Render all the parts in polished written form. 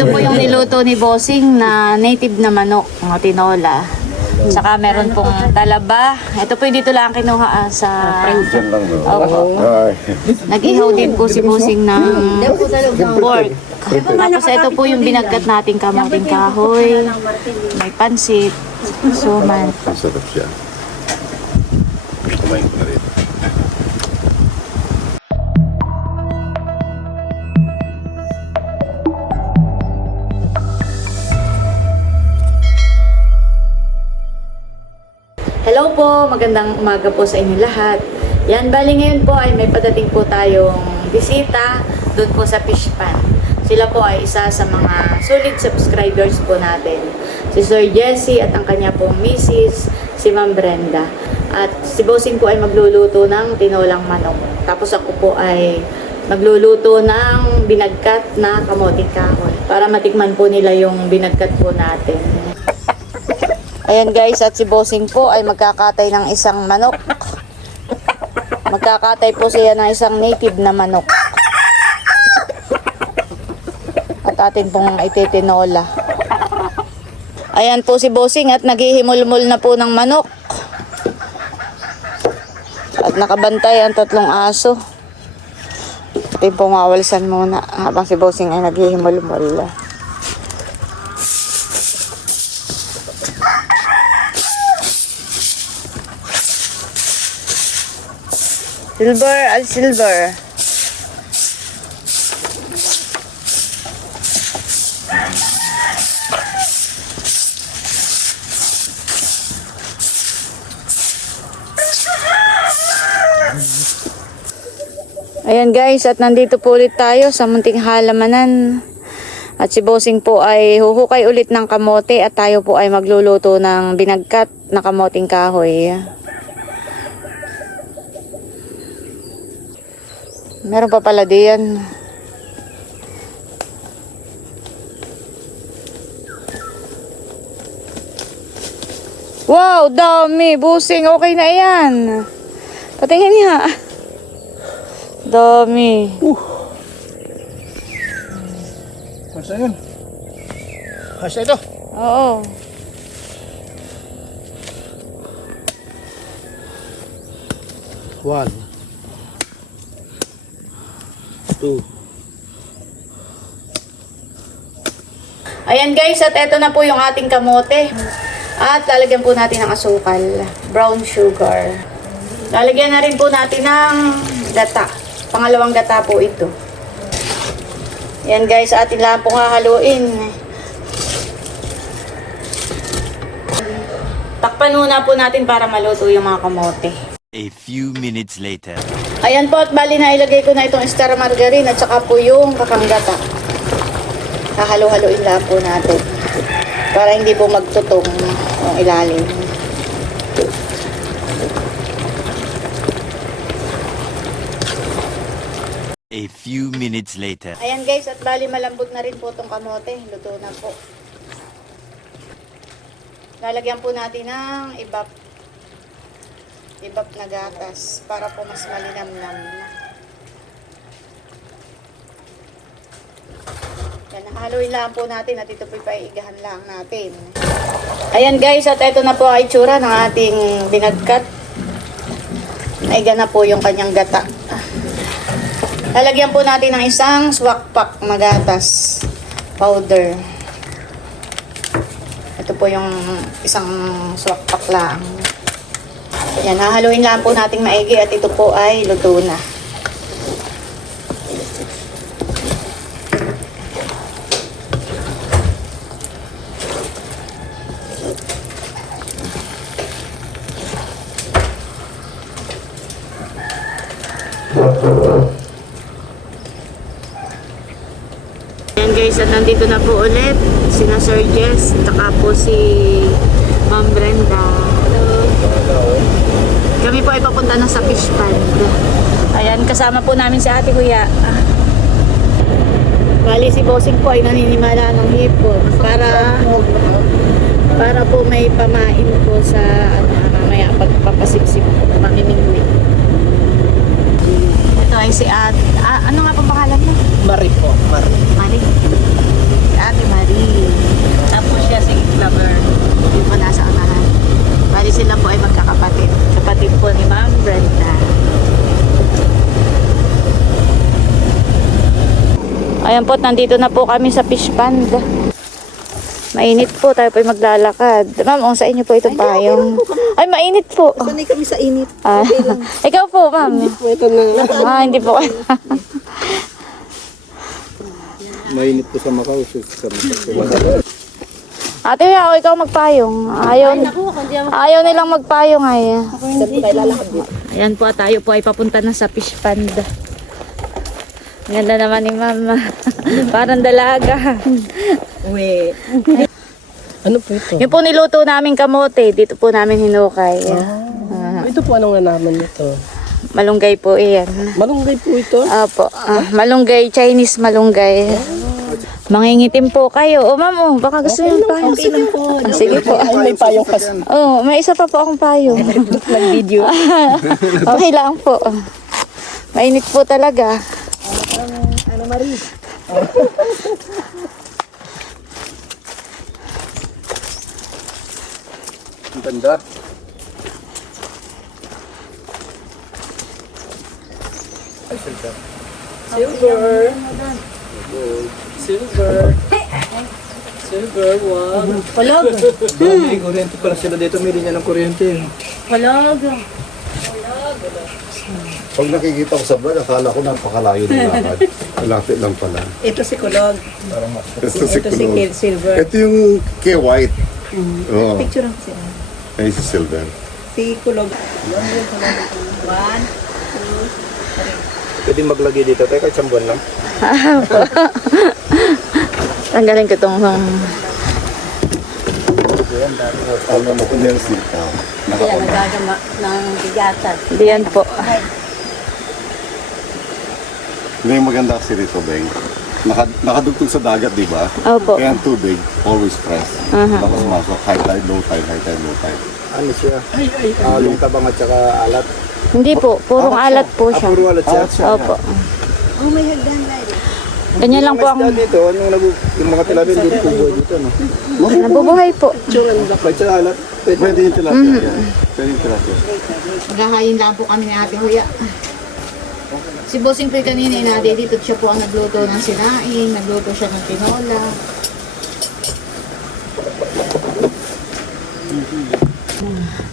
Ito po yung niluto ni Bossing na native na manok, mga tinola. Saka meron pong talaba. Ito po yung dito lang kinuha sa... Diyan lang doon. Opo. Ay. Nag-ihaw din po si Bossing ng pork. Tapos ito po yung binagkat nating kamuting kahoy. May pansit, suman. Ang sarap siya. Kumain ko na rin. Hello po, magandang umaga po sa inyo lahat. Yan, bali ngayon po ay may padating po tayong bisita doon po sa Fish Pan. Sila po ay isa sa mga solid subscribers po natin. Si Sir Jesse at ang kanya pong misis, si Ma'am Brenda. At si Bossing po ay magluluto ng tinolang manok. Tapos ako po ay magluluto ng binagkat na kamoting kahoy para matikman po nila yung binagkat po natin. Ayan guys, at si Bossing po ay magkakatay ng isang manok. Magkakatay po siya ng isang native na manok. At atin pong ititinola. Ayan po si Bossing at naghihimulmul na po ng manok. At nakabantay ang tatlong aso. Atin pong mawalsan muna habang si Bossing ay naghihimulmul. Silver al silver. Ayan guys, at nandito po ulit tayo sa munting halamanan. At si Bossing po ay huhukay ulit ng kamote at tayo po ay magluluto ng binagkat na kamoting kahoy. Meron pa pala diyan. Wow, dami. Bossing, okay na yan. Patingin niya. Dami. Masa yun? Masa ito? Oo. One. Two. Ayan guys, at eto na po yung ating kamote. At lalagyan po natin ng asukal, brown sugar. Lalagyan na rin po natin ng gata. Pangalawang gata po ito. Ayan guys, atin lang pong hahaluin. Takpan muna po natin para maluto yung mga kamote. A few minutes later. Ayan po, at bali na ilagay ko na itong star margarine at saka po yung kakanggata. Hahalo-haloin lang po natin para hindi po magtutong ang ilalim. A few minutes later. Ayan guys, at bali malambot na rin po itong kamote. Luto na po. Lalagyan po natin ng ibap na gatas para po mas malinamnam na. Yan, haluin lang po natin at ito po ipaigahan lang natin. Ayan guys, at ito na po ay itsura ng ating binagkat. Naiga na po yung kanyang gata. Lalagyan po natin ng isang swakpak na gatas powder. Ito po yung isang swakpak lang. Yan, hahaluin lang po nating maigi at ito po ay luto na. Ayan guys, at nandito na po ulit sina Sir Jess, saka po si Ma'am Brenda. Kami po ay papunta na sa Fish Pan. Ayan, kasama po namin si Ate Kuya. Bali si Bossing po ay naninimala ng hipon para po may pamain po sa mamaya pagpapasipsip mamimingwit. Ito ay si Ate. Ano nga po pangalan mo? Marie po, Marie. Mali. Si Ate Classic lover. Yun po nasa unahan. Bali sila po ay magkakapatid. Kapatid po ni Ma'am Brenda. Ayan po, nandito na po kami sa fish pond. Mainit po, tayo po ay maglalakad. Ma'am, sa inyo po itong payong. Ay, mainit po. Sanay kami sa init. Ah, ikaw po, ma'am. Ito na. Hindi po. Mainit po sa Macau. Ate, ako ikaw magpayong. Ayaw nilang magpayong ay. Ayan po, tayo po ay papunta na sa fish pond. Ganda naman ni mama. Parang dalaga. Uwe. Ano po ito? Yung po niluto namin kamote, dito po namin hinukay. Ito po anong naman nito? Malunggay po iyan. Malunggay po ito? Apo, malunggay, Chinese malunggay. Mangingitim po kayo. O ma'am, baka gusto niyo ng payong. Okay lang po. Sige po. Ay, may payong kasi. Oh, may isa pa po akong payong. Nag-video. Okay lang po. Mainit po talaga. Ano Marie? Ang ganda. Silver. Silver. Silver, wow. Palog. May kuryente pala sila dito. May linya ng kuryente. Palog. Pag nakikita ko sa vlog, akala ko napakalayo ng lakad. Malapit lang pala. Ito si Kulog. Ito si Ito si Kulog. Silver. Ito yung kay White. Oo. Picture lang sila. Ay, si Silver. Si Kulog. One. Pwede maglagay dito. Tayo kahit isang buwan lang. Tanggalin ko itong Ano mo kung yan sita. Kaya nagagama ng bigatan. diyan po. Hindi yung maganda kasi rito, Beng. Nakadugtong sa dagat, di ba? Opo. Kaya ang tubig, always fresh. Tapos masok, high tide, low tide, high tide, low tide. Ano siya? Along tabang at saka alat. Hindi po, purong alat po siya. Puro alat siya. Opo. Oh, may hagdan na rin. Ganyan lang po ang Dito, yung mga tilapia dito po buhay dito, no? nabubuhay po. Kahit sa alat. Pwede yung tilapia. Pwede yung tilapia. Maghahayin lang po kami ni Ate Huya. Si Bossing Pre kanina inade dito siya po ang nagluto ng sinaing, nagluto siya ng tinola.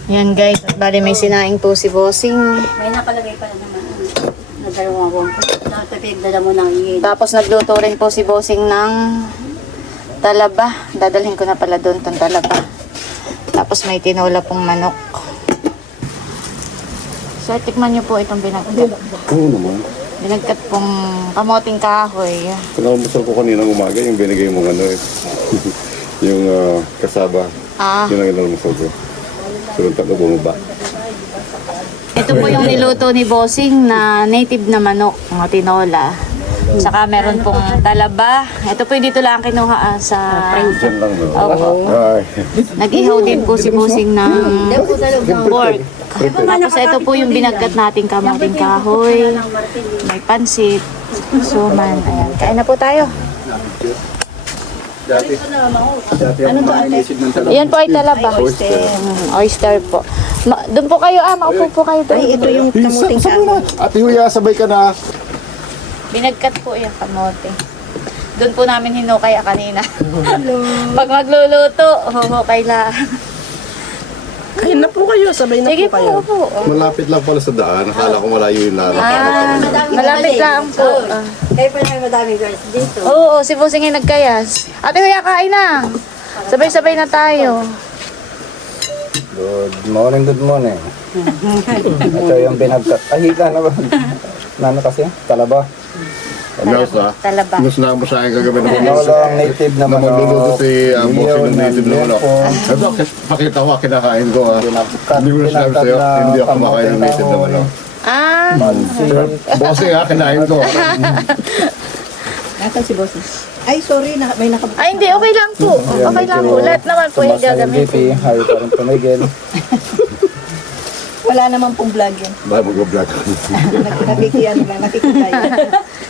Yan guys, at bali may sinaing po si Bossing. May nakalagay pala naman. Na dalawang buwan ko. Nakatapig dala mo ng iyin. Tapos nagluto rin po si Bossing ng talaba. Dadalhin ko na pala doon tong talaba. Tapos may tinola pong manok. So, tikman niyo po itong binagkat. Oo naman. Binagkat pong kamoting kahoy. Pag-almusal ko kaninang umaga, yung binigay mong ano eh. yung kasaba. Ah, Yun ang inalmusal ko. Sunod tatlo bumaba. ito po yung niluto ni Bossing na native na manok, mga tinola. Saka meron pong talaba. Ito po yung dito lang kinuha sa... Diyan lang, no? Opo. Ay. Nag-ihaw din po si Bossing ng pork. Tapos ito po yung binagkat nating kamoting kahoy. May pansit, suman. Ayan. Kain na po tayo. Dati ano to ate? Ayan po ay talaba. Oyster po. Doon po kayo, maupo po kayo doon. Ay, ito yung kamuting Sabay na. Ate Huya, sabay ka na. Binagkat po yung kamote. Doon po namin hinukay kanina. Pag magluluto, huhukay lang. Kain na po kayo. Sabay na Sige po kayo. po. Malapit lang pala sa daan. Nakala ko malayo yung lalakad. Malapit lang po. Kaya pa namin madaming girls dito. Oo, si Bossing ay nagkayas. Ate Huya, kain na. Sabay-sabay na tayo. Good morning, good morning. Ito yung binagkat. Ay, hika na ba? Nano kasi? Talaba. Nelsa, Talaba. mas nakamusahin kagabi ng Tinola, native na naman. magluluto si Bossing ng native na manok. Ay, bakit? Pakita ko, kinakain ko ha. Hindi ko na sinabi sa'yo, hindi ako kumakain ng native na manok. Ah, Bossing ha, kinain ko. Nasaan si Bossing? Ay, sorry. May nakabukas. ay hindi, okay lang po. Okay lang po. Lahat naman po yung gagamitin. Hi, parang tumigil. Wala naman pong vlog yan. Bakit mag-vlog ka? Nakikiyan lang. Nakikitay.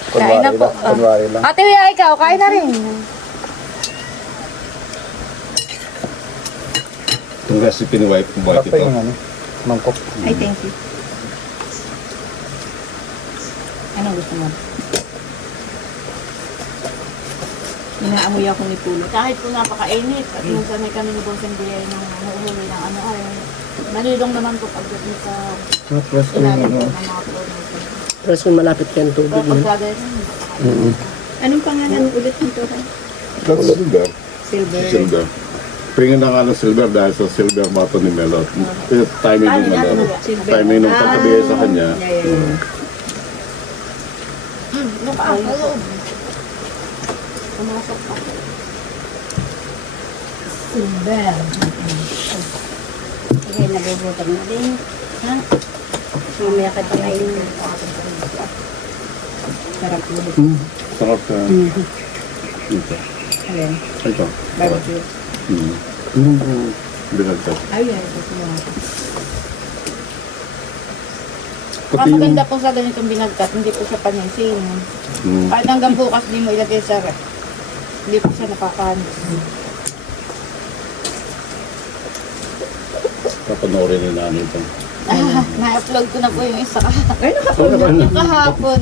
Kain na po. Kunwari lang. Ate Huya, ikaw, kain na rin. Itong recipe ni wife ko bakit Sarap pa ito. yung ano, mangkok. Ay, thank you. Anong gusto mo? Inaamoy ako ni Pulo. Kahit po napakainit at nasanay kami ni Bossing Biyay ng nahuhuli ng ano ay malilong naman po pagdating sa ilalim po ng mga produce. Tapos kung malapit kayong So tubig. pagka ganyan, Anong pangalan ulit nito? That's silver. Silver. Silver. Pingin na nga ng silver dahil sa silver button ni Melot. Timing yung ano. Timing nung pagkabigay sa kanya. pumasok pa. Silver. Sige, nagugutom na din. Ha? Mamaya ka pakainin. Sarap mo. Sarap ka. Ito. Ayan. Ito. Barbecue. Yung binagtas. Ay, ay. Gusto mo. Ang maganda po sa ganitong binagkat, hindi po siya paninsin. Kahit hanggang bukas di mo ilagay sa ref, hindi po siya napakanis. Papanoorin ni namin ito. Na-upload ko na po yung isa Ay, yung kahapon.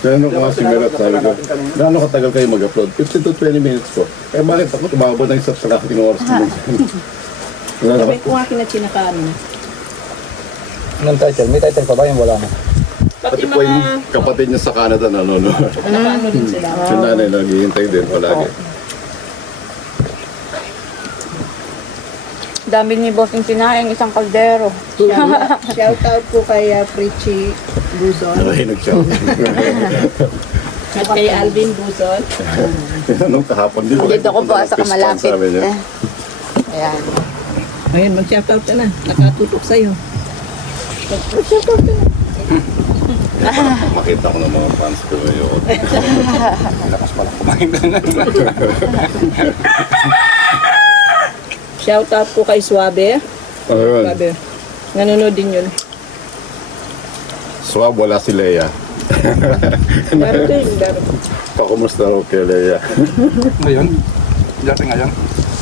Kaya ano ko nga si Melot, sabi ko, gaano katagal kayo mag-upload? 15 to 20 minutes po. Eh bakit ako tumabot ng isa sa kakating oras ko? Sabi ko nga kinachinakaan na. Anong title? May title pa ba yung wala na? Pati po yung kapatid niya sa Canada nanonood. Nakaano din sila. Si nanay naghihintay din palagi. Dami ni Bossing sinaing, isang kaldero. Shout out po kay Fritchie Buzon Aray, nag-shout. at kay Alvin Buzon. Anong kahapon din? Dito ko po sa kamalapit. Sabi niya. Ayan. Ayun, mag-shout out ka na. Nakatutok sa'yo. Makita ko ng mga fans ko ngayon. Lakas pala kumain ka na. Shout out po kay Suabe. Ayun. Suabe. Nanonood din yun. Swab, wala si Leia. Darating, darating. Kakumusta raw kay Leia? Ngayon? Dati ngayon?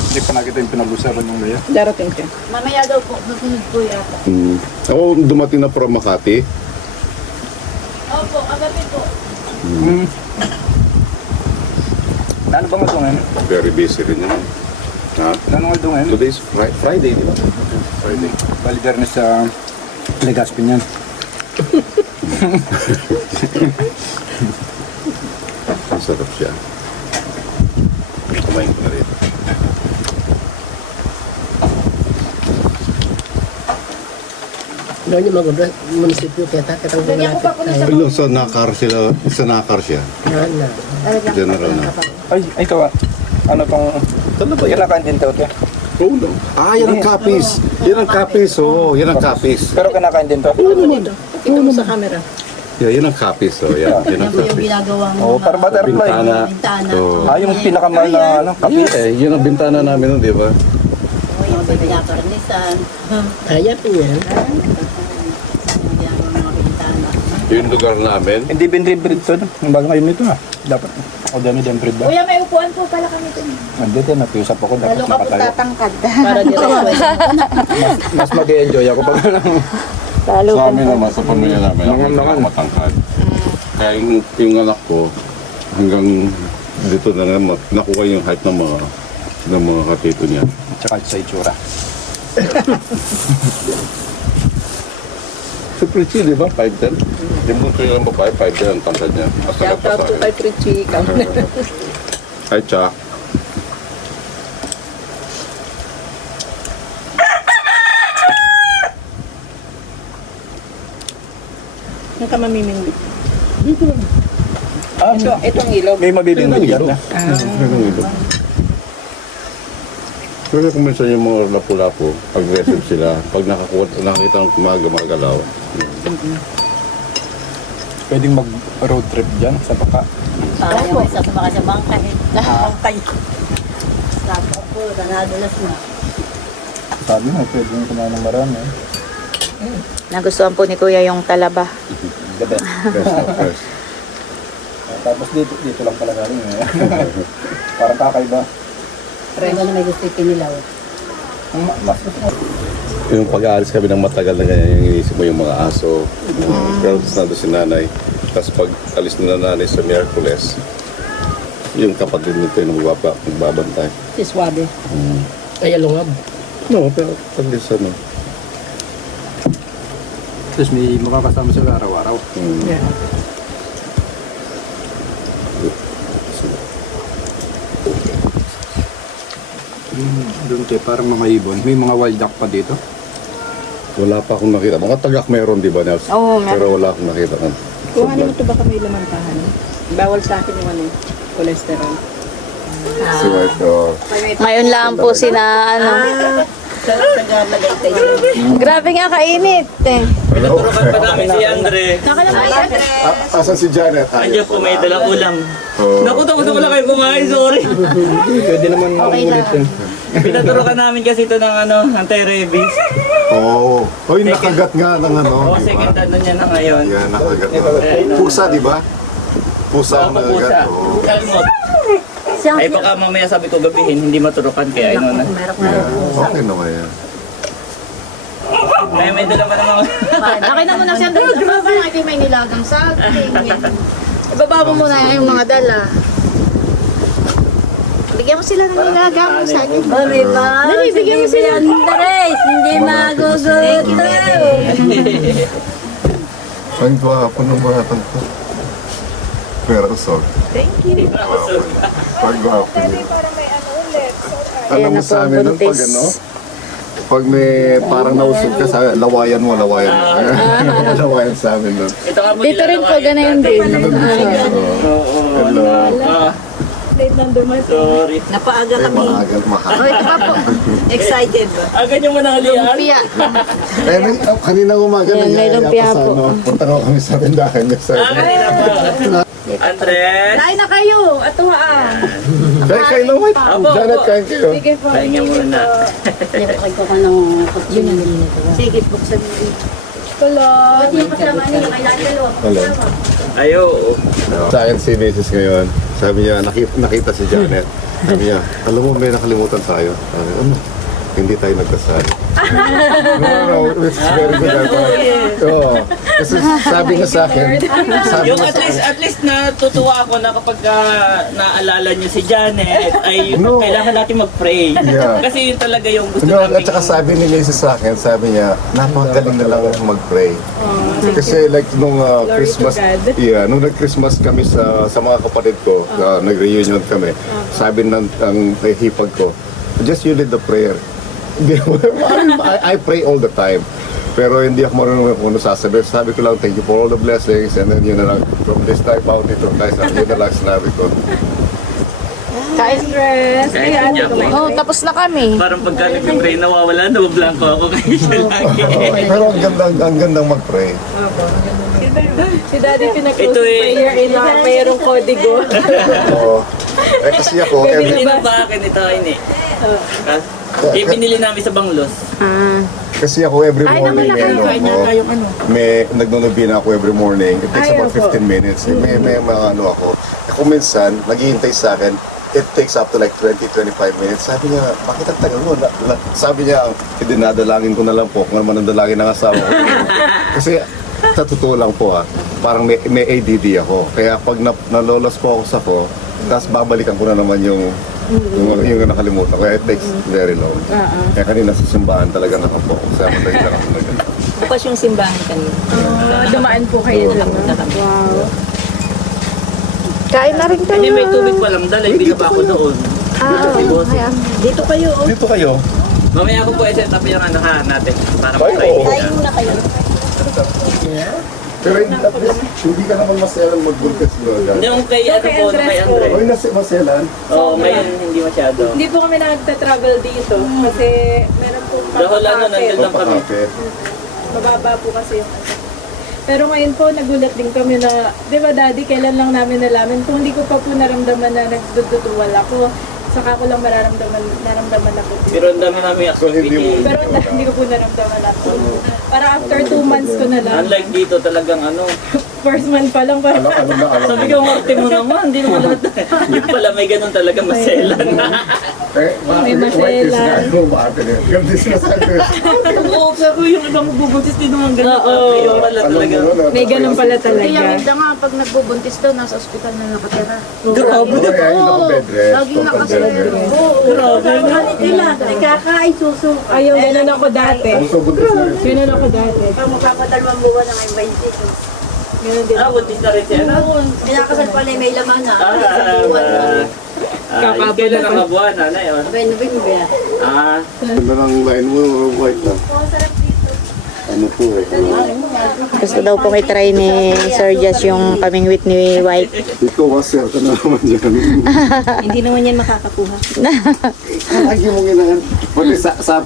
Hindi pa nakita yung pinag-usapan yung Lea. Darating siya. Mamaya daw po, susunod po yata. Ako dumating na from Makati. Opo, agabi po. Ano ba nga ito ngayon? Very busy rin yun. Ha? Ano nga ito ngayon? Today's Friday, di ba? Friday. Balidernes sa Legazpi niyan. Ang sarap siya. Kumain ko na rin. Doon yung mag-obras, munisipyo kita, kitang Ganyan ko pa po na sa Ayun, sa Nakar sila. Sa Nakar siya. General na. Ay, ikaw ah. Ano tong... Ano ba yan? Kinakain din to, te? Oh, no. Ah, yan ang kapis. Yan ang kapis, oo. Yan ang kapis. Pero kinakain din to? Oo naman. Kita mo sa camera. Yeah, yan ang kapis, oh. Yan, yan ang Yan po yung kapis. ginagawang Oo, para butterfly. Bintana. bintana. Oo. Ah, yung pinakamahal na ano, kape. Yeah, yun ang bintana namin nun, di ba? Oo, yung pinakarnisan. Kaya po yan. Yung ginagawang mga bintana. Yung lugar namin. Hindi binribrid to. Yung bago ngayon nito ah. Dapat ako dami din breed ba? Kuya, may upuan po pala kami dun. Hindi din, napiusap ako. Dapat Lalo ka po nakatayo. tatangkad. Para diretso. Mas mag-enjoy ako pag Lalo Sa ka amin naman, sa pamilya namin, ako Mangan, hindi mangan. ako matangkad. Kaya yung anak ko, hanggang dito na naman, nakuha yung height ng mga katito niya. Tsaka sa itsura. Super chill, di ba? 5'10". Yung bunso niya ng babae, 5'10" ang tangkad niya. Basta Shout out po kay Fritchie. Hi, Cha. Ang kamamiming. Ah, Ito ang ilog. may mabibingwit yan. Pero kung minsan yung mga lapu-lapu, aggressive sila, pag nakakita ng gumagalaw. Pwedeng mag-road trip dyan sa baka. Parang yung isa sumakay sa bangkay. Bangkay. Tapos po, nanadulas na. Sabi mo, pwedeng kumain ng marami. Nagustuhan po ni Kuya yung talaba. The best. First na first. Tapos dito lang pala galing eh. Parang kakaiba. Pero na may gusto ipinilaw. Yung pag-aalis kami ng matagal na ganyan, yung iniisip mo yung mga aso. Pero tapos nandun si nanay. Tapos pag alis na nanay sa Miyerkules, yung kapatid nito yung magbabantay. Si Suave. Ay, alungab. No, pero at least ano. Tapos may makakasama sila araw-araw. Yeah. Doon tayo, parang mga ibon. May mga wild duck pa dito. Wala pa akong nakita. Mga tagak meron, di ba, Nels? Oo, meron. Pero wala akong nakita. Kuhanin mo ito baka may lamantahan. Bawal sa akin yung ano, cholesterol. Si White, Ngayon lang po Grabe nga kainit eh. Naturukan pa namin si Andre. asan si Janet? Andiyan po, may dalang ulam. Oh. Naku, tapos na pala kayo kumain, sorry. Pwede naman ulit yun. Pinaturukan namin kasi ito ng anti-rabies. Oo. Oh. Oy, nakagat nga ng ano. O, second ano niya na ngayon. Yan, nakagat nga. Pusa, di ba? Pusa ang Opo, pusa. nakagat. Oo. Kalmot. Ay baka mamaya sabi ko gabihin, hindi maturukan kaya ano na. Okay naman yan. Ay may dala pa namang... Akin na muna siya dala. Bakit may nilagang saging? Ibaba mo muna yung mga dala. Bigyan mo sila ng nilagang saging. Mami ba? Dali, bigyan mo sila. Andres, hindi magugutom. Ang gwapo ng batang ko. Pero so. Pag gwapo niya. Alam mo sa amin nun, pag ano, pag may parang nausog ka sa lawayan mo. Lawayan sa amin nun. Ito nga po Dito rin po, ganayon din. Hello. Sorry. Napaaga Ay, kami. maagal, mahal. Oh, ito pa po. Excited ba? Agad yung manalian. Lumpia. Kanina umaga Yan, may lumpia sa po. ano. Punta ko kami sa tindahan niya sa Kanina pa. Andres. Kain na kayo. Ato Kain kayo na, White. Opo, Janet, opo. kain kayo. Pahinga muna. Nilapakay ko ka ng kutsin na din ito. Sige, buksan mo rin. Hello. Pati yung kasama niyo, kailangan dalawa. Hello. Ayo. Sa akin si Mrs. ngayon, sabi niya, nakita si Janet. Sabi niya, alam mo, may nakalimutan tayo. Sabi, ano? Hindi tayo nagkasal. No, it's very good. Oo. Kasi sabi niya sa akin, Yung at least natutuwa ako na kapag naalala niyo si Janet ay No. kailangan natin mag-pray. Yeah. Kasi yun talaga yung gusto no, at namin. saka sabi ni Mrs. sa akin, sabi niya, napakagaling na lang mag-pray. Kasi like nung Christmas, nung nag-Christmas kami sa mga kapatid ko, nag-reunion kami, sabi ng hipag ko, just you lead the prayer. I pray all the time. Pero hindi ako marunong kung ano sasabihin. Sabi ko lang, thank you for all the blessings. And then yun na lang, from this time out dito, guys, yun na lang sinabi ko. Kain. Kaya niya po. Oh, tapos na kami. Parang pagka nag-pray nawawala, nawablanko ako kayo siya lagi. Pero ang gandang mag-pray. Si Daddy pinag-close Ito eh. mayroong kodigo. Oo. Kasi ako, Pinili na ba akin ito, ini? Binili namin sa Banglos. Kasi ako every morning, may nagno-novena ako every morning. It takes about 15 minutes. May mga ano ako. Kung minsan, naghihintay sa akin, it takes up to like 20-25 minutes. Sabi niya, bakit ang tagal mo? Sabi niya, dinadalangin ko na lang po kung naman ang dalangin ng asawa ko. Kasi sa totoo lang po parang may ADD ako. Kaya pag nalolos po ako sa ko, tapos babalikan ko na naman yung nakalimutan. Kaya it takes very long. Kaya kanina sa simbahan talaga nakapokus. Kaya madali lang ako na ganun. Bukas yung simbahan kanina. Dumaan po kayo lang. Kain na rin kayo. Hindi may tubig pa lang, dala yung binaba ko doon. Dito kayo. Dito kayo. Mamaya ko po i-set up yung natin. Para Ay, mag-try. oo. Kain muna kayo. Pero at least, hindi ka naman maselan mag-bulkets doon. Hindi yung kay kay Andre. Oy, maselan? Oo, ngayon hindi masyado. Hindi po kami nagta-travel dito kasi meron po Dahil ano, nandun lang kami. Papakapit. mababa po kasi yung ano. Pero ngayon po, nagulat din kami na, di ba Daddy, kailan lang namin nalaman, kung hindi ko pa po naramdaman na nagdudutuwal ako, saka ko lang naramdaman ako. Pero ang dami namin activity. Pero hindi ko po naramdaman ako. Para after 2 months ko na lang. Unlike dito talagang ano, First month pa lang parang Sabi ko, Marte mo naman, hindi naman lahat. Yung pala, may ganun talaga maselan. may maselan. Ganti sinasabi. Oo, pero yung ibang bubuntis din naman ganun. Yung pala talaga. May ganun pala Kaya talaga. Hilda nga, pag nagbubuntis daw, nasa ospital na nakatira. Grabe. Laging nakasalero. Grabe. Kakain suso. Ayaw, ganun ako dati. Ganun ako dati. Pag magpapadalawang buwan na ngayon, 20. Ganun din. Buntis na rin siya. Kinakasal pala may laman na. Yung kailan ang kabuhan, nanay? November. Ano lang line mo, white lang. Ano po eh. Gusto daw pong itry ni Sir Jess yung pamingwit ni White. Ikaw master ka na naman dyan. Hindi naman yan makakakuha. Lagi mo ginaan. Pati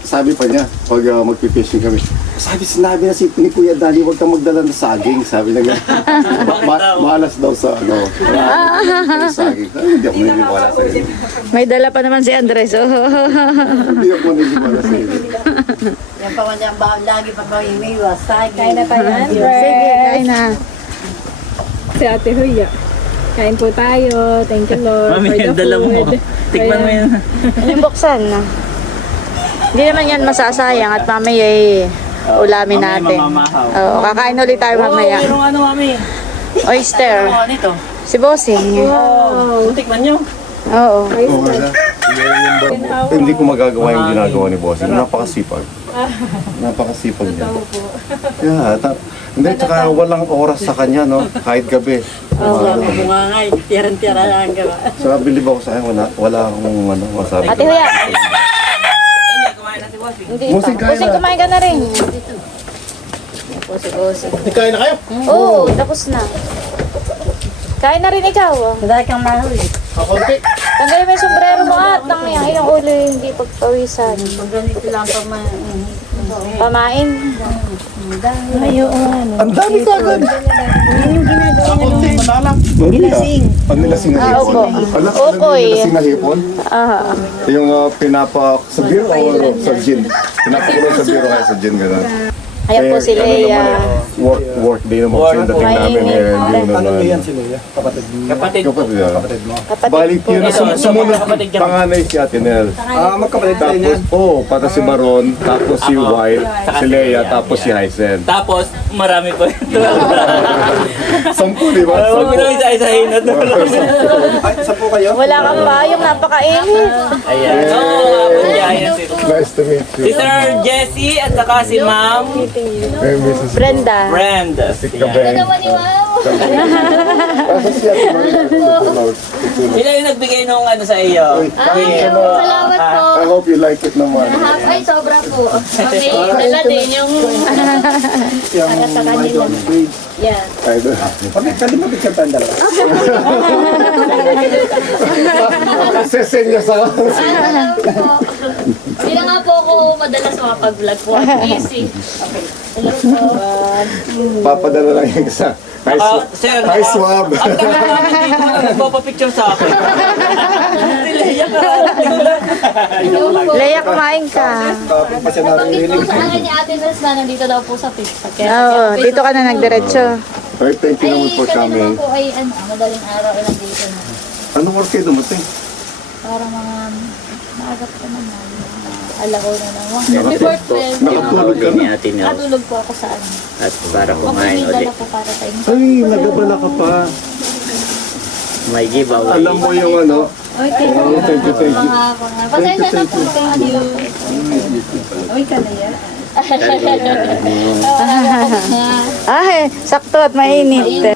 sabi pa niya, pag magpipishing kami, sinabi na ni Kuya Danny, huwag kang magdala ng saging. Sabi na gano'n. Malas daw sa ano. Saging. Hindi ako naniniwala sa iyo. May dala pa naman si Andres. Oh. Hindi ako naniniwala sa iyo. Yan pa man lagi pa ba yung may wasay. Kain na tayo, Sige, Andres. kain na. Si Ate Huya. Kain po tayo. Thank you, Lord, Mami, for the yung dala mo. food. Tikman mo yun. Yung buksan na. Hindi naman yan masasayang at mamaya ulamin Mamaya natin. mamamahaw. Oo, kakain ulit tayo mamaya. Merong ano, mami? Oyster. Ano nito? Si Bossing. Tikman nyo. Oo. Hindi ko magagawa yung ginagawa ni Boss. Napakasipag. Napakasipag niya. Yeah, hindi, tsaka walang oras sa kanya, no? Kahit gabi. Bunga nga, tiran-tira lang gawa. So, bilib ako sa akin, wala akong ano, masabi. Ate Huya. Hindi, kumain na si Bossing. Hindi Bossing, pa. kain Bossing, na. kumain ka na rin. Bossing. Kain na kayo? Oo, tapos na. Kain na rin ikaw. Dahil kang mahuli. Tanggalin mo yung sombrero mo at yung ulo hindi pagpawisan. Pag ganito lang pa man. Pamain. Ang dami ka agad. Nilasing. Ang nilasing na Ah, hipon. opo. Alam Okoy. nilasing na hipon? Ah, Yung pinapa sa beer or sa gin? Pinapakulo sa beer o kaya sa gin, gano'n. ayan po si Leia. Work day naman kasi yung dating namin Mainit. ngayon. Ano yan si Leia? Kapatid mo. Kapatid. Kapatid yan. Kapatid mo. Kapatid Balik po. yun, sumunod kapatid ka. panganay si Ate Nel. Magkapatid tayo Tapos, niyan. pata si Baron, tapos si White, si Leia, tapos si Hysen. Tapos, marami pa ito. 10, di ba? Huwag mo na isa-isahin na ito. Ay, isa po kayo? Wala kang payong, napakainit. Ayan. Oo, abot niya. Ayan si Nice to meet Si you. Sir Jessie at saka si Ma'am Hey, Mrs. Brenda. Brand. Kabeng. Tapos si Ate Nel. Sila yung nagbigay nung ano sa iyo. Salamat po. I hope you like it naman. Ay, sobra po. Kami, dala din yung para sa kanila. Yan. Ay, doon. Kalimabit ka tanda lang. Sesenya sa Hello po. Hindi na nga po ako madalas makapag-vlog po. Busy. Hello po. papadala lang yung isa. Hi, Sir, hi swab. ang tagal namin dito na nagpapapicture sa akin. Si Leia karating lang. Leia, kumain ka. Kapag pa siya naririnig. Sa akin ni Ate Nels na nandito daw po sa Facebook. Kaya Oo, dito ka na nagdiretso. Alright, thank you naman for kami coming. naman po ay madaling araw ay nandito na. Anong work kayo dumating? Para mga maaga pa naman. Alauna na naman. Nakatulog Nakatulog ka na. Natulog po ako sa ano. At para May dala po para sa inyo. Ay, nagabala ka pa. may giveaway. Alam mo yung ano. Oy, thank you. Oh, thank you, thank you. Pasensya na po. Thank you. Oy, ka na yan. Ay, sakto at mainit.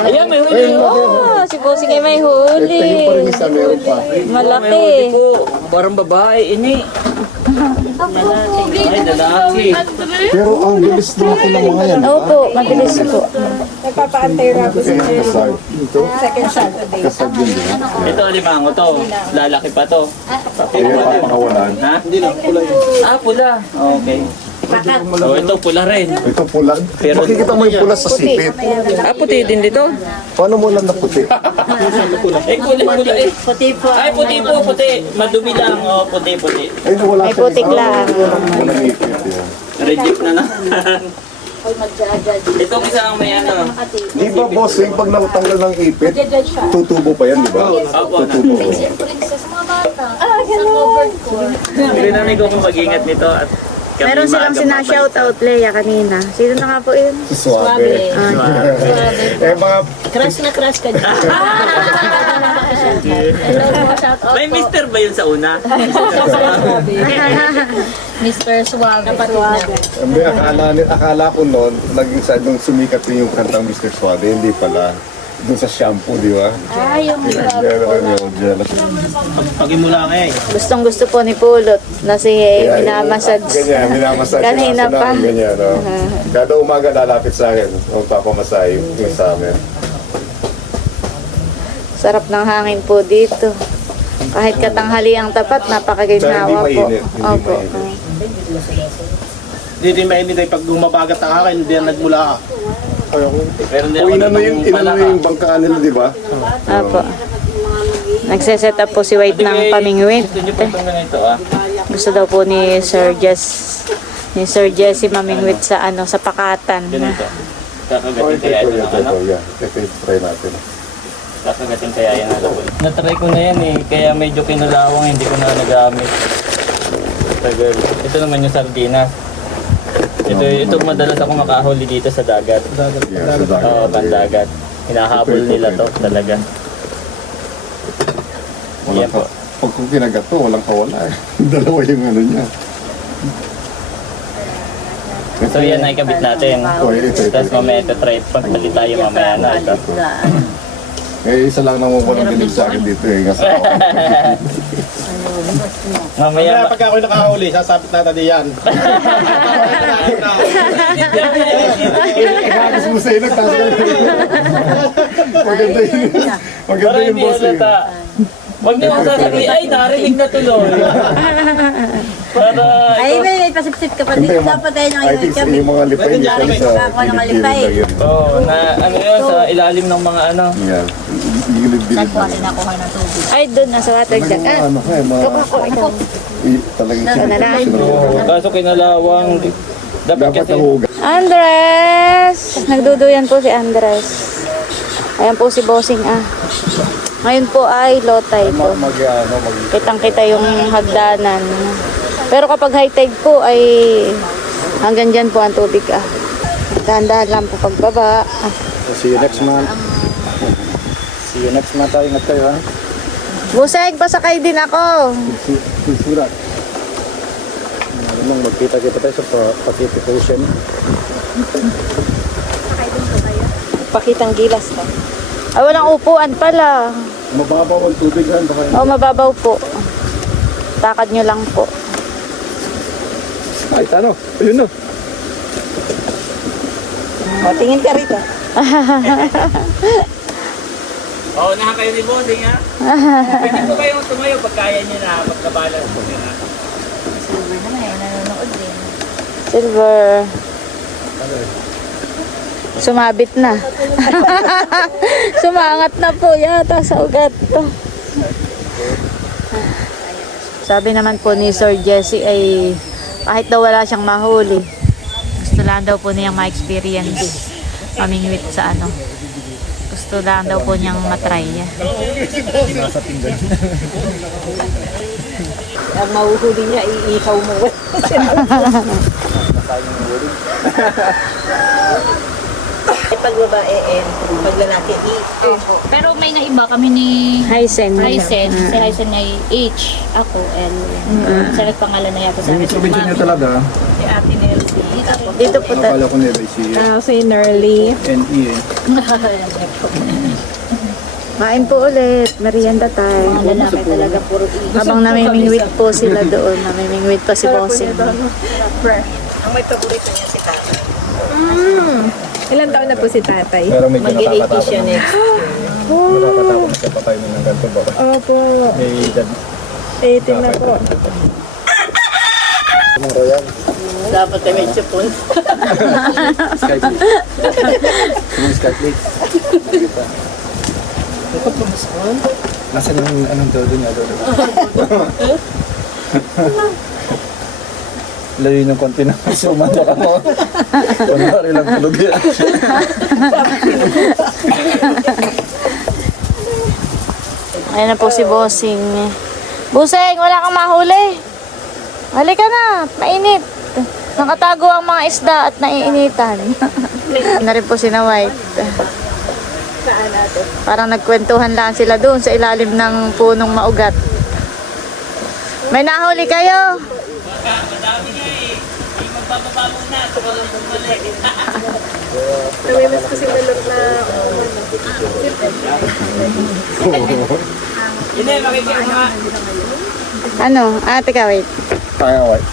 Ayan, may huli. Oh, si Bossing ay may Tayo pa huli. rin isa, meron pa. Malaki. Po, parang babae. Ini. Ay, lalaki. Pero ang bilis na ako ng mga yan. Opo, mabilis po. Nagpapaantay rapo si Jenny. Kasag. Ito, Second Saturday. kasag yun. Ito, alimango to. Lalaki pa to. Kaya papakawalan. Ha? Hindi lang, pula yun. Ah, pula. Okay. So, ito pula rin. Ito pula. Pero- Makikita mo yung pula sa sipit. Ah, puti din dito. Paano mo lang na puti? Eh, kulay-kulay eh. Puti po. Ay, puti po, puti. Madumi lang. Oh, puti-puti. Ay, nawala May siya. putik lang. Walang ipit yan. Reject na naman. ako'y mag-judge. Itong isang may ano. Di ba, bossing, pag natanggal ng ipit, tutubo pa yan, di ba? Opo, Tutubo. Princess, mga bata. Sa covered ko. Rinamig ko kung mag-ingat nito at kami Meron silang maaga sina-shoutout, Leia, kanina. Sino na nga po yun? Suwabe. Eh, mga Crush na crush ka dyan. Hello po, shout out May po. mister ba yun sa una? Mr. Suave. Hindi, akala ko noon, naging sa nung sumikat yung kantang Mr. Suave, hindi pala. Doon sa shampoo, di ba? Ah, yung Yung jealous. Pagimula ka eh. Gustong gusto po ni Pulot na si minamassage. Ganyan, minamassage. Kanina pa. Ganyan, no? Kada umaga lalapit sa akin, magpapamasahe yung sa amin. Sarap ng hangin po dito. Kahit katanghali ang tapat, napakaginhawa Hindi po. mainit, hindi Opo. mainit. Hindi din mainit ay pag gumabagat ang akin, hindi yan nagmula. Pero hindi O, ako inano yung bangkaan nila, di ba? Opo. Nagsiset up po si White ng pamingwit. Gusto niyo po itong ganito ah. Gusto daw po ni Sir Jesse mamingwit sa sa pakatan. Ganito. Oh, Kakagatin ito, kaya ito ito, ng ano? ito, yan. Ito yung try natin. Kakagatin kaya yan ang labon. Natry ko na yan eh. Kaya medyo kinalawang hindi ko na nagamit. Tagal. Ito naman yung sardinas. Ito madalas ako makahuli dito sa dagat. Yeah, sa dagat. Oo, pandagat. Hinahabol nila to talaga. Walang Yan po. Pag kung kinagat to, walang kawala eh. Dalawa yung ano niya. So yan ay kabit natin. Oh, ito. Tapos mamaya ito try. Pagpalit tayo mamaya na ito. Eh, isa lang naman walang binig sa akin dito eh. Kasi ako. Mamaya Pagka ako'y nakahuli, sasabit natin diyan. Ihagis mo sa inag, tapos maganda yun. Maganda para yung hindi boss eh. halata. Huwag niyo sasabihin, ay narinig na tuloy. Para Ay, ito. may pasipsip ka pa dito. Dapat tayo ng I think yung mga lipay niya sa Ako ng alipay. lang yun. Oo, na ano yun, sa ilalim ng mga ano. Yan. Gilid-gilid Saan ko lang. kasi nakuha ng tubig? Ay, doon nasa water Talagang jack. mga ano ka eh, mga talagang sinunod. Oo, kaso kinalawang. Dapat Dapat kasi, nahuga. Andres! Nagduduyan po si Andres. Ayan po si Bossing Ngayon po ay low tide po. Kitang-kita yung hagdanan. Pero kapag high tide po ay hanggang dyan po ang tubig Dahan-dahan lang po pagbaba. See you next month. See you next month tayo. Ingat kayo ha. Buseng, pasakay din ako. Susurat. Namang magkita-kita tayo sa Pacific Ocean. Pakitang gilas ka. Ay, walang upuan pala. Mababaw ang tubig ha. Baka O, mababaw po. Takad nyo lang po. ay, tano. Ayun na. O, tingin ka rito. oo, nahan kayo ni Bossing ha. Pwede po kayong tumayo pag kaya nyo na, pagkabalan po nyo na. Silver naman eh, nanonood din. Silver. Sumabit na. Sumangat na po yata sa ugat. Sabi naman po ni Sir Jesse ay kahit daw wala siyang mahuli, gusto lang daw po niyang ma-experience mamingwit sa gusto lang daw po niyang matry. Ang mahuhuli niya, iikaw mo. Pag babae, pag lalaki, Pero may naiba kami ni Hysen. Hysen. Si Hysen ay H. Ako, L. Sa nagpangalan na yata sa Yung akin. probinsya niyo talaga. si Ate Nelsie. Dito po Nakala ko nila si Si Nerly. N.E. eh. Kain po ulit. Merienda time. Mga lalaki talaga puro E. Habang namimingwit po sila doon. Namimingwit pa si Bossing. Ang may paborito niya si Tata. Ilan taon na po si tatay? Pero medyo Mag-80 siya nakakatakot. next. Nakakatakot na siya patay mo ng ganito ba? Opo. May edad. 18 na po. Ng Royal. Dapat ay may chupon. Skype. Yung Skype late. Kita. Nasaan yung anong dodo niya? Dodo. Layo ng konti na. Sumanda ka mo. Kunwari lang tulog yan. Ayan na po si Bossing. Buseng, wala kang mahuli. Halika na, mainit. Nakatago ang mga isda at naiinitan. Na rin po si na White. Saan natin? Parang nagkwentuhan lang sila doon sa ilalim ng punong maugat. May nahuli kayo? Namimiss ko si Melot na Ano? Teka, wait. Kaya, wait.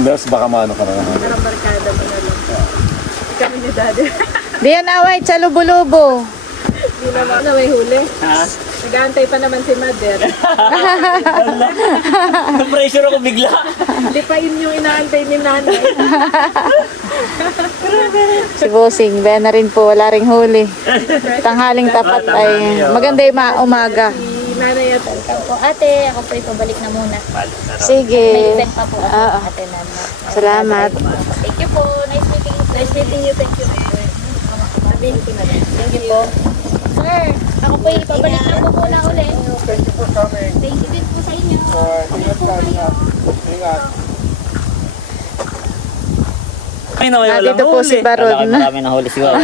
Nurse, baka maano ka na naman. parang barkada mo na lang. Kami ni Daddy. Diyan na, White, sa lubo-lubo. Hindi naman na may huli. Nag-aantay pa naman si Mother. Pressure ako bigla. Hindi pa yun yung inaantay ni Nanay. Si Bossing, ba na rin po, wala ring huli. Tanghaling tapat ay maganda yung umaga. Si Nanay at Po, ate, ako po ipabalik na muna. Sige. May event pa po ako, Oo. ate Nana. Salamat. Thank you po. Nice meeting you. Nice meeting you. Thank you. Sabihin ko na rin. Thank you po. Sir, ako po ipabalik na po muna ulit. Thank you din po sa inyo. Ingat po kayo. Ay, na, wala Dito po si Baron. Marami na huli si Wow.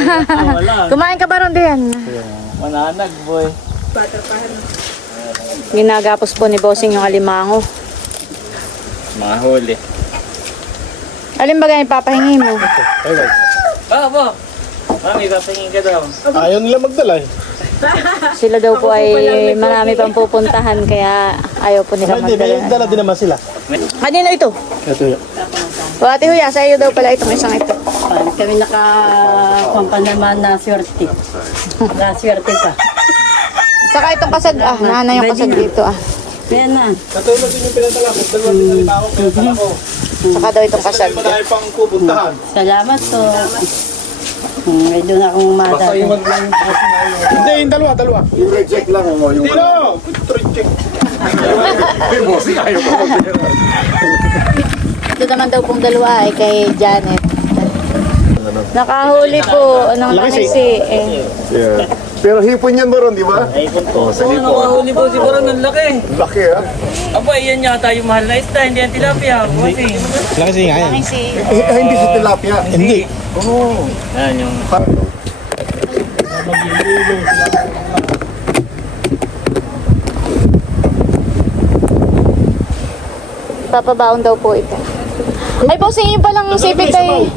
Wala. Kumain ka Baron diyan. Mananag, boy. Patrapahan. Ginagapos po ni Bossing yung alimango. Mga huli. Alin ba ganyan papahingi mo? Po. Mami, papahingin ka daw. Ayaw nila magdala eh. Sila daw po ay marami pang pupuntahan kaya ayaw po nila Hindi, may magdala. dala din naman sila. Kanino ito? Ito yun. O Ate Huya, sa iyo daw pala itong isang ito. Kami nakakumpa naman na swerte. Na swerte pa. Saka itong kasag, nanay yung kasag dito Ayan na. Katulad din yung pinatala ko. Dalawa din nalitaw ko. Pinatala ko. Saka daw itong kasag. Madami pang pupuntahan. Salamat po. May doon akong Basta mada. iwan lang yung boss na yun. Hindi, yung dalawa. Yung reject lang mo. Yung Hindi no! Reject. Yung bossing, ayaw ko. Ito naman daw pong dalawa ay kay Janet. Nakahuli po ng lamisi. Yeah. Pero hipon yan mo ron, di ba? Oo, sa hipon. Nakahuli po siguro ng laki. Laki, ha? Aba, iyan yata yung mahal na isda, hindi yan tilapia. Kasi, Lang kasi nga yan. Lamisi. Hindi sa tilapia. Hindi. yan yung... Papabaon daw po ito. Ay, Bossing, yung palang sipit ay...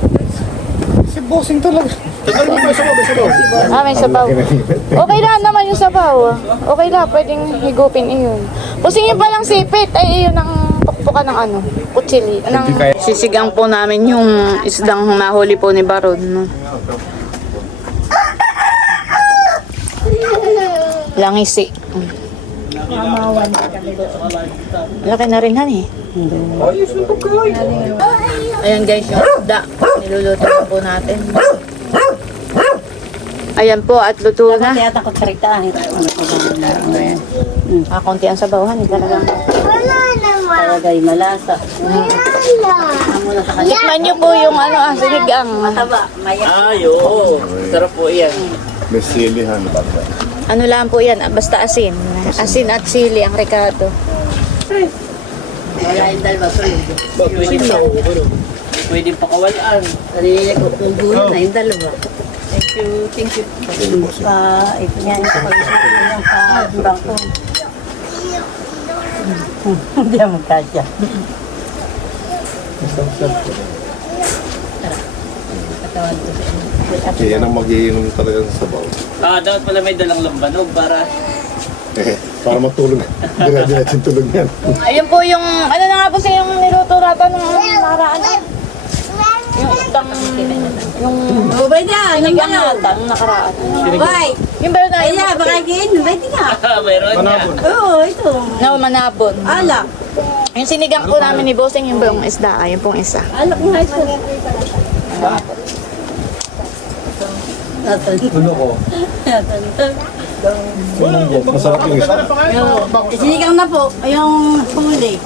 Si bossing talaga. Tagal mo ba sa mga May sabaw. Okay lang naman yung sabaw. Okay lang, pwedeng higupin iyon. Bossing, yung palang sipit ay iyon ang tukpukan ng kutsili. Sisigang po namin yung isdang nahuli po ni Baron. No? Langisi. Laki na rin han eh. Ayan guys, yung isda. Niluluto na po natin. Ayan po, at luto na. Kaya takot sarita. Ano po ba yan? Konti ang sabawhan eh talagang. Talagay malasa. Amo na sa kanya. Tikman nyo po yung sinigang. Mataba. Maya. Ay, oo. Sarap po iyan. May silihan. Ano lang po yan, basta asin. Asin at sili ang rekado. Wala yung dalawa. Pwede pakawalaan. Sarili ko kung gulo na yung dalawa. Thank you. Ito nga yung pag-isip ng pa-durang ko. Hindi ang magkasya. Kaya yan ang mag-iinom talaga sa sabaw. Dapat pala may dalang lambanog para... Para matulog. Dire-diretso yung tulog yan. Ayun po yung, ano na nga po sa yung niluto natin ng nakaraan. Yung isdang, yung Ubay na, sinigang natin ng nakaraan. Ubay! Yung ba na yung Kaya, baka gin, ubay din nga. mayroon niya. Oo, ito. manabon. Alak. Yung sinigang po namin ni Bossing, yung buong isda, yung pong isa. Alak nga ito. Ano ko? Masarap yung isa. Sinigang na po, yung huli.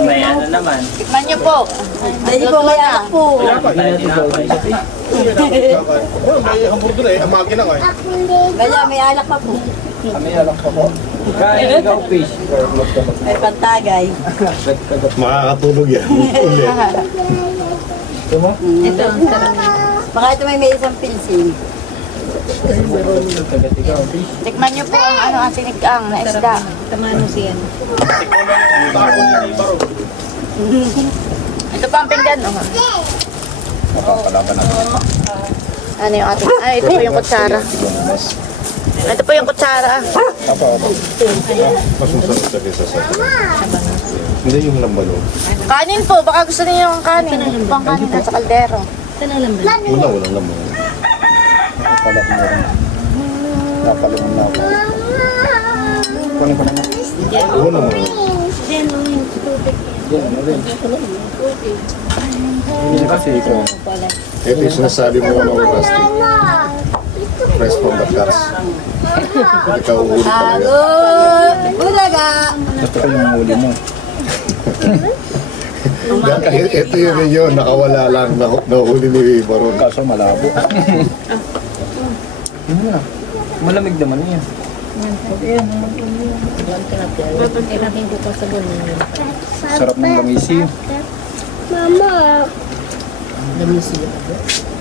May ano naman. Tikman niyo po. Dahil po may anak po. Wala pa. May tinapay. Oh, may hamburger eh. Ang makina ko eh. Kaya may alak pa po. Kami alam ko po. Kain ikaw fish. May pantagay. Makakatulog yan. Ulit. Ito. Baka ito may isang pilsin. Tikman niyo po ang sinigang na isda. Tamano siya. Ito pa ang pinggan. Napapalaban natin. Ano yung ating? Ito po yung kutsara. Ito po yung kutsara. Mas masarap sa kesa sa hindi yung lambalo. Kanin po. Baka gusto niyo yung kanin. Ito po ang kanin sa kaldero. Walang lambalo. Napalungan na ako. Kunin ko na na. Oo naman. Hindi kasi ikaw. Ito yung sinasabi mo ng plastic. Fresh from the cars. Ikaw uhuli talaga. Bulaga! Gusto ko yung huli mo. Ito yun yun, nakawala lang, nahuli ni Baron. Kaso malabo. Yun na. Malamig naman yan. Sarap ng lamisi.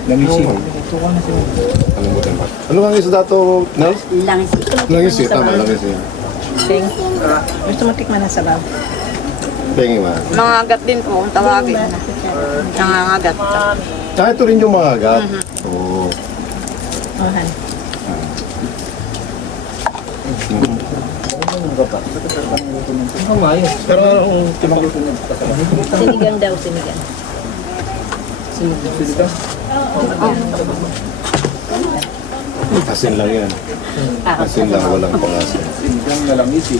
Lamisi. Kalimutan ba? Ano ang isda to, Nels? Langis. Langis eh, tama, langis eh. Gusto mo tikman na sabaw? Pengi ma. Mga agat din po kung tawagin. Mga agat. Ito rin yung mga agat. Oo. Ohan. Pero anong timang Sinigang daw, sinigang. Asin lang yan. Asin lang, walang pangasin. sinigang na lamisi.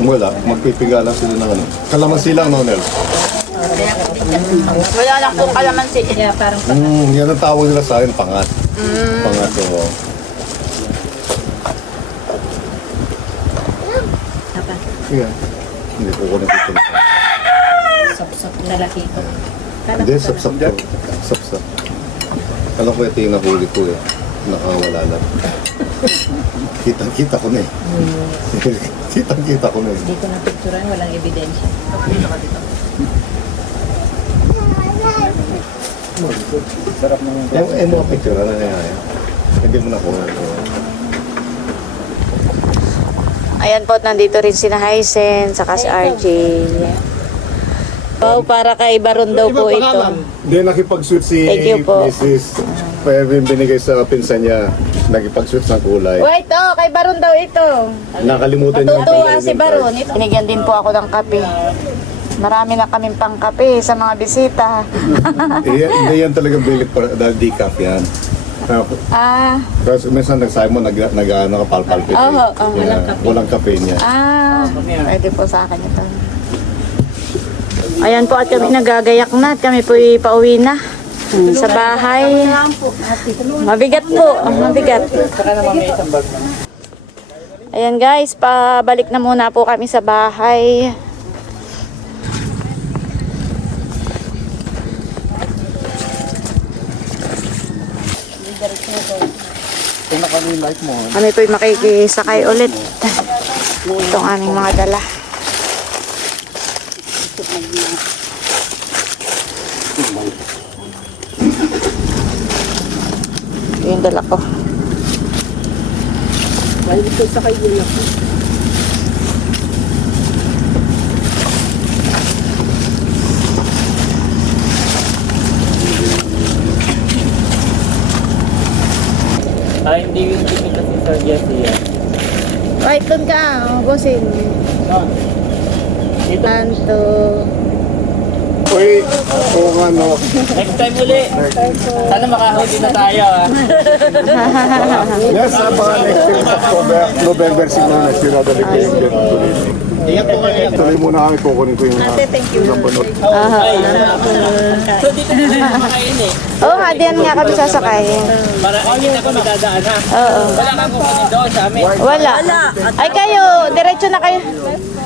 Kung wala, magpipiga lang sila ng ano. Kalamansi lang, no, Nels? Wala lang pong kalamansi. Yeah, parang Yan ang tawag nila sa akin, pangat. Pangat, oo. apa? Yan. Hindi ko kunin ito. Sop-sop na laki ko. Hindi, sapsap to. Sapsap. Alam ko ito yung nahuli ko eh. Nakawala lang. Kitang-kita ko na eh. Kitang-kita ko na eh. Hindi ko napicturan, walang ebidensya. Sarap ng Yung mga picture, ano na yan? Hindi mo nakuha ito. Ayan po, nandito rin si Hysen, saka si RJ. Wow, para kay Baron daw po ito. Hindi, nakipag-shoot si Thank you po. Mrs. Pwede yung binigay sa pinsan niya. Nakipag-shoot ng kulay. Wait, kay Baron daw ito. Nakalimutan niya. Natutuwa si Baron. Binigyan din po ako ng kape. Marami na kaming pangkape sa mga bisita. Hindi yan talaga bilik para dahil decaf yan. Kasi minsan nagsabi mo, nag-ano ka palpalpit. Walang kape niya. Pwede po sa akin ito. Ayan po at kami nagagayak na at kami po pauwi na sa bahay. Mabigat po, mabigat. Ayan guys, pabalik na muna po kami sa bahay. Kami po'y makikisakay ulit. Itong aming mga dala. Ito yung dala ko. Hindi yung ticket kasi Sir Jesse yan. Right, doon ka. Bossing. Dito. 1, 2, Uy, kung ano, Next time uli. Sana makahuli na tayo ah. yes, baka next year, November siguro next year natin nag-get. Ingat po kayo. Tuloy muna kami, kukunin ko yung ilang banot. So dito na tayo kumakain eh. Oo nga, diyan nga kami sasakay. Para hindi na kami dadaan ha. Oo. Wala kang kukunin doon sa amin. Wala. Ay kayo, diretso na kayo.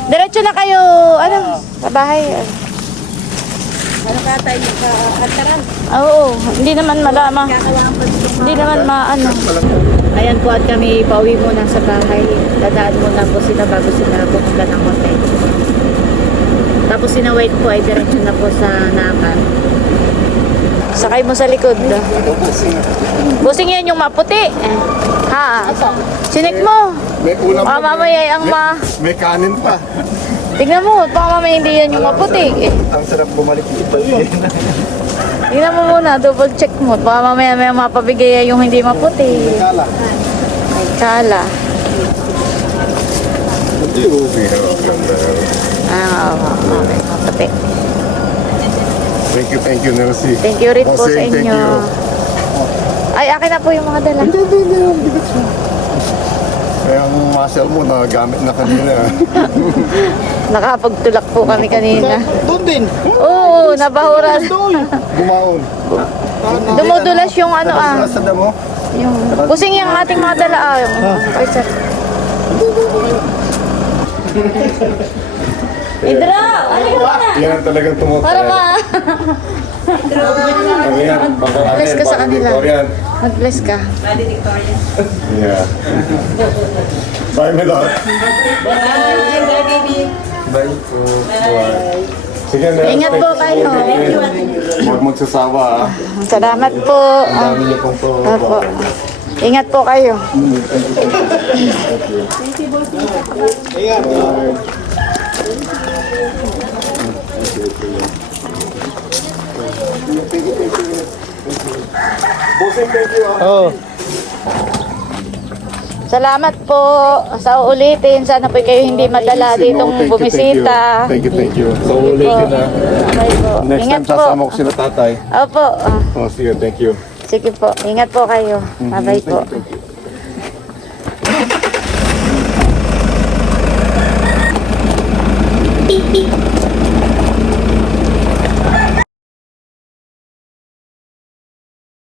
Diretso na kayo, ano, sa bahay. Ano ka tayo ka-ataran? Oo, hindi naman malama. Hindi naman maano. Ayan po at kami pauwi muna sa bahay. Dadaan muna po sila bago sila pumunta ng hotel. Tapos sinawait po ay diretso na po sa Nakan. Sakay mo sa likod. Busing yan yung maputi. Ha? Sinik mo. May ulam pa. Mamaya ang May kanin pa. Tingnan mo, baka mamaya hindi yan yung maputi. Ang sarap bumalik dito. Tingnan mo muna, double check mo. Baka mamaya may mapabigay yung hindi maputi. Kala. May kala. Hindi, okay. Ganda. Okay, maputi. Thank you, Nelsie. Thank you rin po sa Bossing, thank inyo. you. Ay, akin na po yung mga dala. Kaya ang muscle mo nagamit na kanina. Nakapagtulak po kami kanina. Doon din. Oo, nabahuran. Gumaon. Dumudulas yung ano Nasa damo. Yung, busing yung ating mga dala Ay, sir. Idra! Ano ka na? Yan ang talagang tumutay. Para ma... Bless ka sa kanila. Mag-bless ka. Yeah. Bye, my love. Bye po. Bye. Sige, Nels. Ingat po kayo. Huwag magsasawa, ha? Salamat po. Dami niyo pong po. Opo. Ingat po kayo. Bossing, thank you, ha? Oo. Salamat po sa uulitin. Sana po kayo hindi madala ditong bumisita. Thank you. So, Sige ulit po. yun, ha? Okay po. Next Ingat time, po. sasama ko sila tatay. Opo. Oh, sige, thank you. Sige po. Ingat po kayo. Bye-bye po. Thank you.